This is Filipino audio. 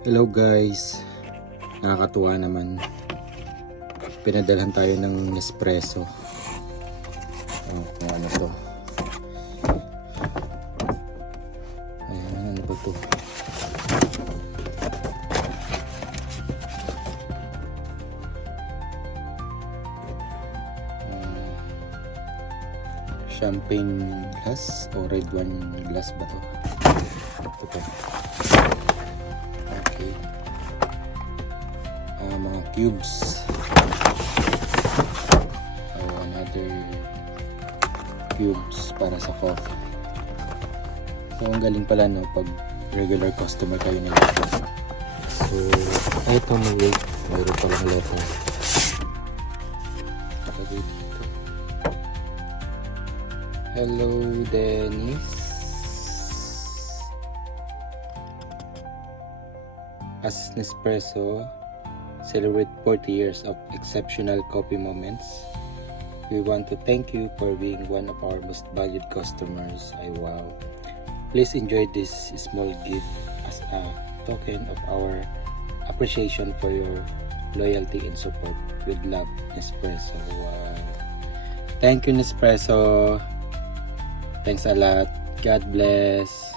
Hello guys, nakakatuwa naman, pinadalhan tayo ng Nespresso. Ano to, ayan, ano ba to, champagne glass o red wine glass ba to? Ito po. Okay. Mga cubes. Another cubes para sa coffee. So ang galing pala no pag regular customer kayo nila. So ito may mayroon palang letter. Nakalagay dito. Hello Dennis. As Nespresso celebrate 40 years of exceptional coffee moments, we want to thank you for being one of our most valued customers. Wow. Please enjoy this small gift as a token of our appreciation for your loyalty and support. With love, Nespresso. Wow. Thank you, Nespresso. Thanks a lot. God bless.